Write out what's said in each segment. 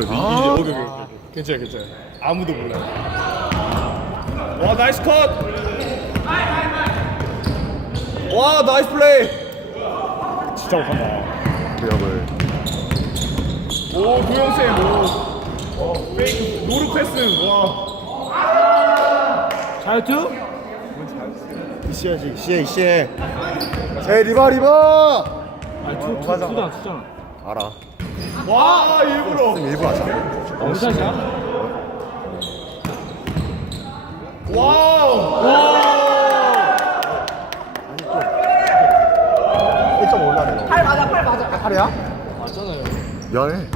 그죠? 이제 아. 오케이 오케이 오케이 괜찮아 괜찮아 아무도 몰라 와 나이스 컷 와 나이스 플레이! 진짜 못한다. 구역을. 오 도영 쌤 오. 어, 페이크 노루 패스 와. 자유투? 이씨야지 이씨야 이씨야. 제 리바 리바! 아니 투, 투. 투다 투잖아. 알아 와, 일부러. 쌤 일부러 하자 원샷이야? 와우. 1점 올라네 너. 팔 맞아 팔 맞아. 8이야? 맞잖아요. 미안해.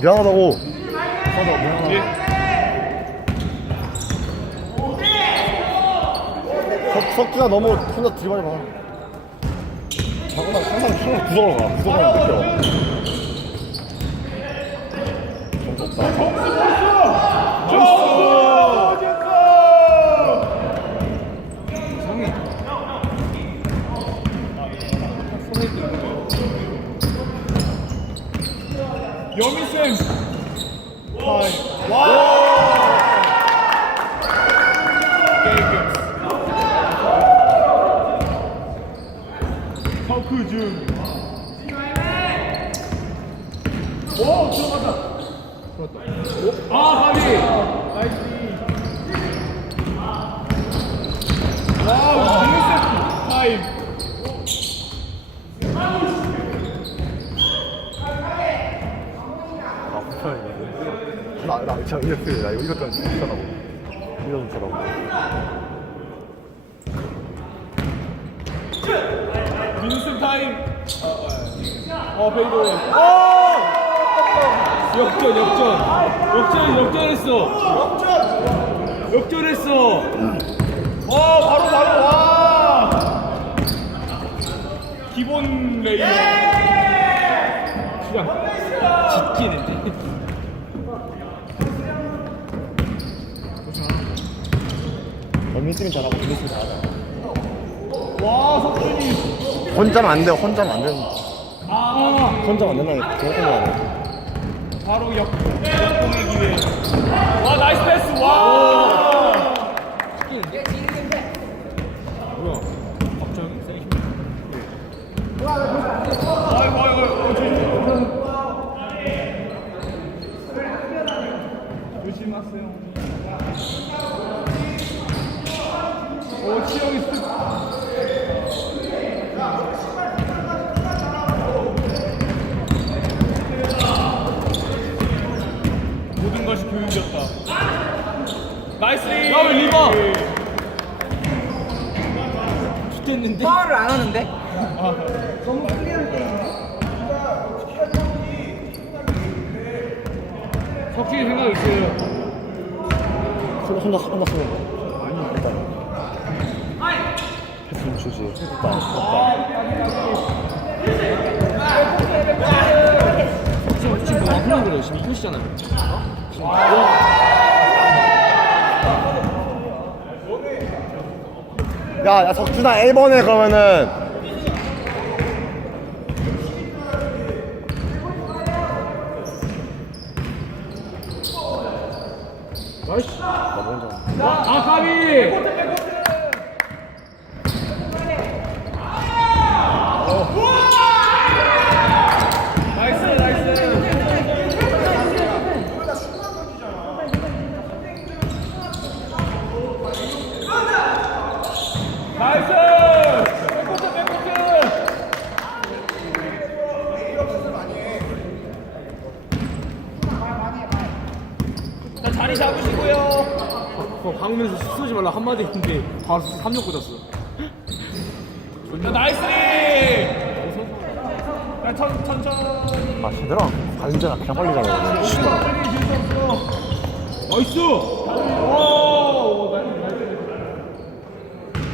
미안하다고. 석, 석기가 너무 혼자 들이받지 마 자꾸만 항상 항상 구석으로 가. 구석으로 느껴 여미쌤 타임 와 게임 서크준 오 들어가 자아 가비! 와우 여미쌤 타임 아 불편해 나, 나, 저 이거 나 이거 이것 좀 불편하고. 이거 좀 불편하고. 민쌤 타임. 어 페이도 역전 역전. 역전 역전했어. 역전 역전했어. 와 바로 바로 와. 기본 레이어. 그냥 짓기는데. 전민팀이 잘하고 전민팀이 잘하잖아 와 석준이. 혼자는 안 돼, 혼자는 안 되는. 아. 혼자는 안 된다니까. 저거 안 돼. 바로 역 역공의 기회 와 나이스 패스. 와. 뭐야 갑자기 세게 아이고 아이고 어, 조심 조심하세요 오 치영이 스 모든 것이 교육이었다 나이스. 리 야왜 리바 좋댔는데? 파울을 안 하는데? 석진이 생각 있어요. 혼자, 혼자, 쓰는 거. 아니, 일단. 패스 좀 주지. 됐다, 지금 지금 너무 아프는 거예요? 지금 보시잖아요. 됐다. 야, 야, 석준아, 1번에 그러면은. 나이스 나 먼저. 아 까비 나이스 나이스 나이스 백코트 백코트 자 자리 잡으시고요. 어, 방문에서 쏘지 말라 한마디 했는데 바로 3점 꽂았어. 자 나이스 야, 천, 천천히. 아, 제대로 안 관리잖아. 그냥 빨리잖아. 천천히 진선수 나이스 오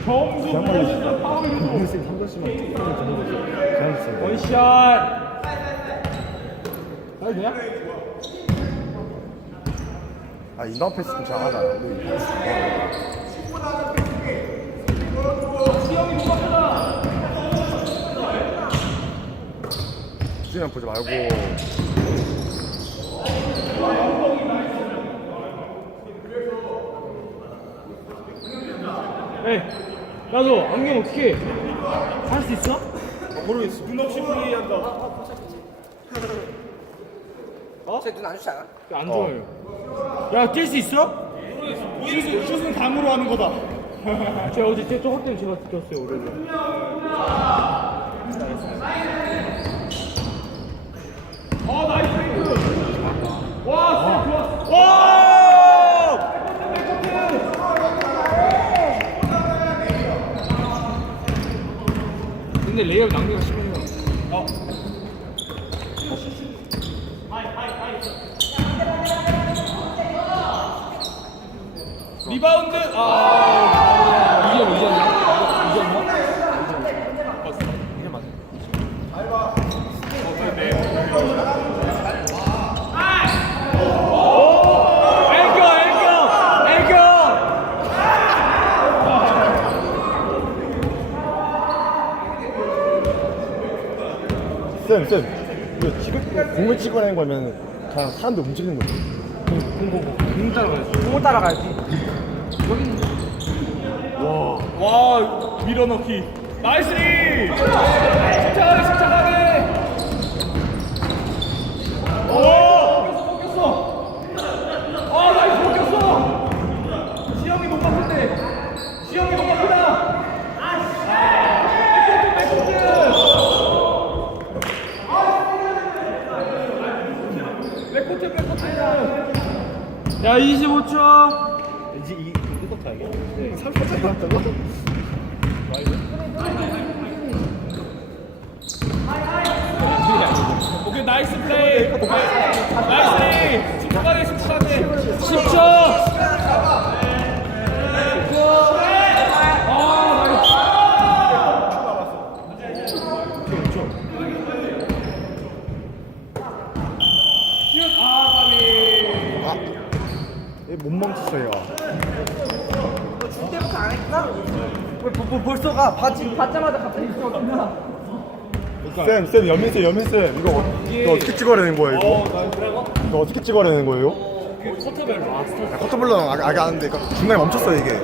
점수 한 번씩만 거. 원샷! 나이 돼야? 아 인바운 패스 좀 잘하잖아 우리 보지 말고. 에이 나도 안경 어떻게 할 수 있어? 모르겠어. 눈없이 플레이한다 어? 제 눈 안 좋지 않아? 안 좋아요. 어. 야, 뛸 수 있어? 슛은, 슛은 감으로 하는 거다. 제가 어제 저 학교 제가 뛰었어요, 오래도. 어, 나이스 페이크. 와, 좋았어. 와! 근데 레이업 낭비가 심해요. 어. 리바운드. 아. 이게 이겼나? 이겼나? 애교, 애교, 애교. 쌤, 쌤. 이거 지금 공을 찍어내는 거면 그냥 사람들 움직이는 거지. 공 따라가야지. 공을 따라가야지. 와, 밀어넣기. 나이스 리! 침착하게, 침착하게. 오! 꺾였어, 꺾였어. 아, 나이스 꺾였어. 시영이 너무 아픈데. 시영이 너무 아프다. 아, 백코트, 백코트. 백코트, 백코트. 야, 25초. 오케이, 나이스 플레이. 나이스 리! 침착하게, 침착하게. 10초. 아, 까비. 아, 얘못 멈췄어요. 그때부터 안 했구나? 왜 벌써 가? 받지, 받자마자 갑자기 있어. 쌤, 쌤, 연민쌤, 연민쌤. 이거 어, 너 어떻게 찍어내는 거야, 이거? 이거 어떻게 찍어내는 거예요? 커터벨 마스터. 아, 커터블러는 아직 아직 안 하는데 이거 중간에 멈췄어요, 이게.